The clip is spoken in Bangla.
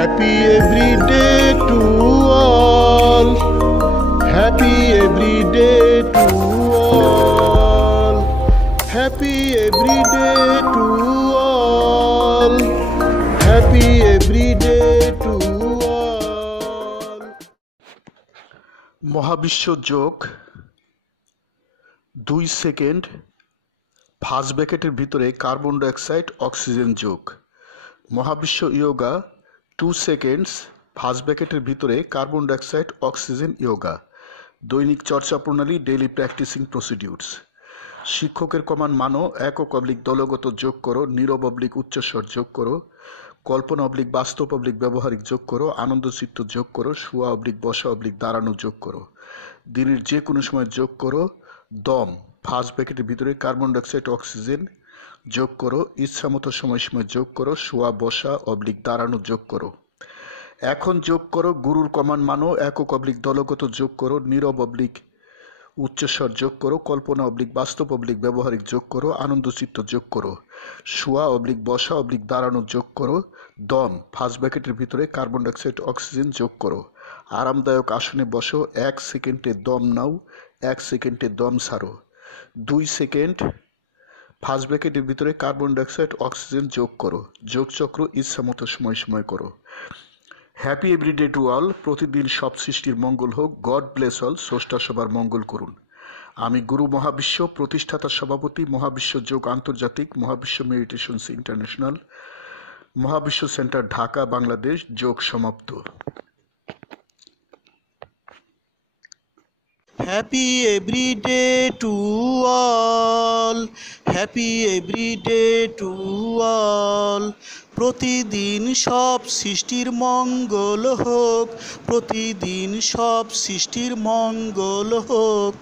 Happy every day to all. Happy every day to all. Happy every day to all. Happy every day to all. মহাবিশ্ব যোগ 2 সেকেন্ড ফার্স্ট ব্র্যাকেটের ভিতরে কার্বন ডাইঅক্সাইড অক্সিজেন যোগ। মহাবিশ্ব ইয়োগা 2 সেকেন্ডস ফার্স্ট ব্র্যাকেটের ভিতরে কার্বন ডাইঅক্সাইড অক্সিজেন ইয়োগা। দৈনিক চর্চা প্রণালী ডেইলি প্র্যাকটিসিং প্রসিডিউরস। শিক্ষকের কমান মানো, একক অবলিক দলগত যোগ করো, নীরব অবলিক উচ্চস্বর যোগ করো, কল্পনা অবলিক বাস্তব অবলিক ব্যবহারিক যোগ করো, আনন্দচিত্ত যোগ করো, শোয়া অবলিক বসা অবলিক দাঁড়ানো যোগ করো। দিনের যে কোনো সময় যোগ করো। দম ফার্স্ট ব্র্যাকেটের ভিতরে কার্বন ডাইঅক্সাইড অক্সিজেন যোগ করো। ইচ্ছামতো সময় যোগ করো। শোয়া বসা অবলিক দাঁড়ানো যোগ করো। এখন যোগ করো। গুরুর কমান মানো, একক অবলিক দলগত যোগ করো, নীরব অবলিক উচ্চস্বর যোগ করো, কল্পনা অবলিক বাস্তব অবলিক ব্যবহারিক যোগ করো, আনন্দচিত্ত যোগ করো, শোয়া অবলিক বসা অবলিক দাঁড়ানো যোগ করো। দম ফার্স্ট ব্র্যাকেটের ভিতরে কার্বন ডাইঅক্সাইড অক্সিজেন যোগ করো। আরামদায়ক আসনে বসো। 1 সেকেন্ডে দম নাও, 1 সেকেন্ডে দম ছাড়ো। 2 সেকেন্ড ফার্স্ট ব্র্যাকেটের ভিতরে কার্বন ডাইঅক্সাইড অক্সিজেন যোগ করো। যোগচক্র ইচ্ছামতো সময় করো। Happy everyday to all. প্রতিদিন সব সৃষ্টির মঙ্গল হোক। God bless all. স্রষ্টা সবার মঙ্গল করুন। আমি গুরু মহাবিশ্ব, প্রতিষ্ঠাতা সভাপতি, মহাবিশ্ব যোগ আন্তর্জাতিক, মহাবিশ্ব মেডিটেশনস ইন্টারন্যাশনাল, মহাবিশ্ব সেন্টার, ঢাকা, বাংলাদেশ। যোগ সমাপ্ত। Happy every day to all. Happy every day to all. প্রতিদিন সব সৃষ্টির মঙ্গল হোক। প্রতিদিন সব সৃষ্টির মঙ্গল হোক।